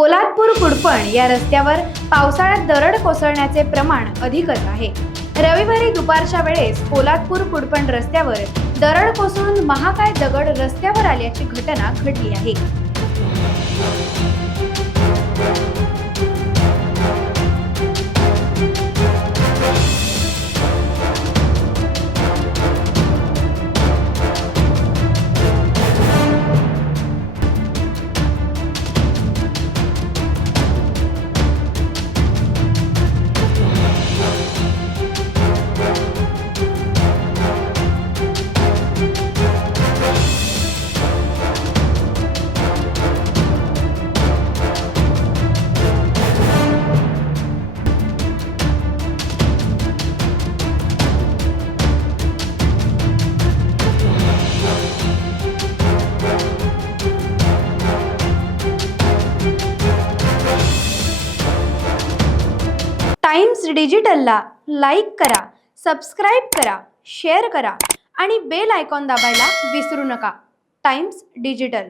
पोलादपूर कुडपण या रस्त्यावर पावसाळ्यात दरड कोसळण्याचे प्रमाण अधिकच आहे। रविवारी दुपारच्या वेळेस पोलादपूर कुडपण रस्त्यावर दरड कोसळून महाकाय दगड रस्त्यावर आल्याची घटना घडली आहे। टाइम्स डिजिटलला लाईक करा, सबस्क्राइब करा, शेअर करा आणि बेल आयकॉन दाबायला विसरू नका। Times digital.